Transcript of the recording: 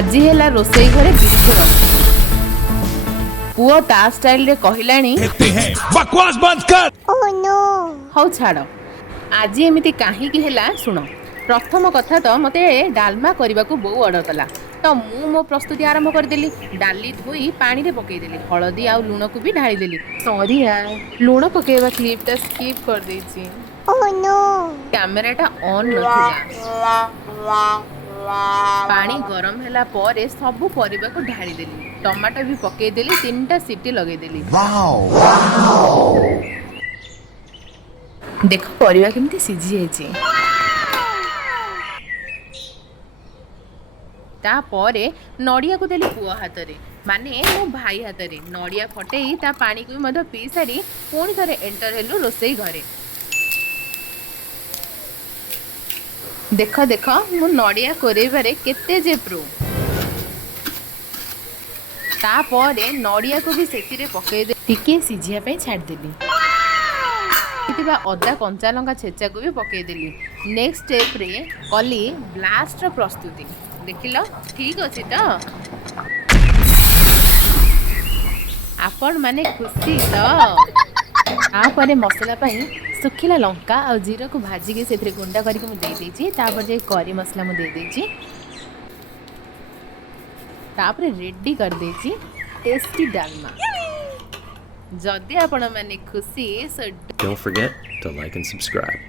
आज है रोसई घरे बिल्कुल पुओ ता स्टाइल रे कहलानी बकवास बंद कर। ओह नो हौ छाड़ आज एमती कहीं शुण प्रथम कथा तो मते डालमा करने को बो ऑर्डर कला तो मु मो प्रस्तुति आरंभ करदेली डाली धोई पानी रे पकेदेली हलदी आ लुण को भी ढाली देली सॉरी यार लुण पकेवा क्लिपटा स्किप कर देछि ओह नो कैमराटा ऑन नथिला पानी गरम होला परे सब परिबा को ढाली देली टमाटो भी पके देली 3टा सीटी लगे देली देखो परिबा केमती सिझी जाइछि तापरे नड़िया को देली पुआ हाथ रे माने मो भाई हाथ रे नड़िया फटेई ता पानी को भी पी सारी पुणी थरे एंटर हेलु रोसई घरे देख देख मु नड़िया कोरेबारे केते जे प्रो तापरे नड़िया को भी सेतिरे पकई दे टिके सिझिया पे छाड़ देली अदा कंचा लंका छेचा को भी पकई देली नेक्स्ट स्टेप रे कली ब्लास्ट प्रस्तुति देखिल ठीक अच्छे तो आपण माने खुशी तो मसला पाई सुखिला लंका और जीरा को भाजिके से गुंडा करके मुझे दे देछि तापर जे करी मसला मु दे देछि तापर रेडी कर देछि टेस्टी डालमा जदि आपण माने खुशी Don't forget to like and subscribe.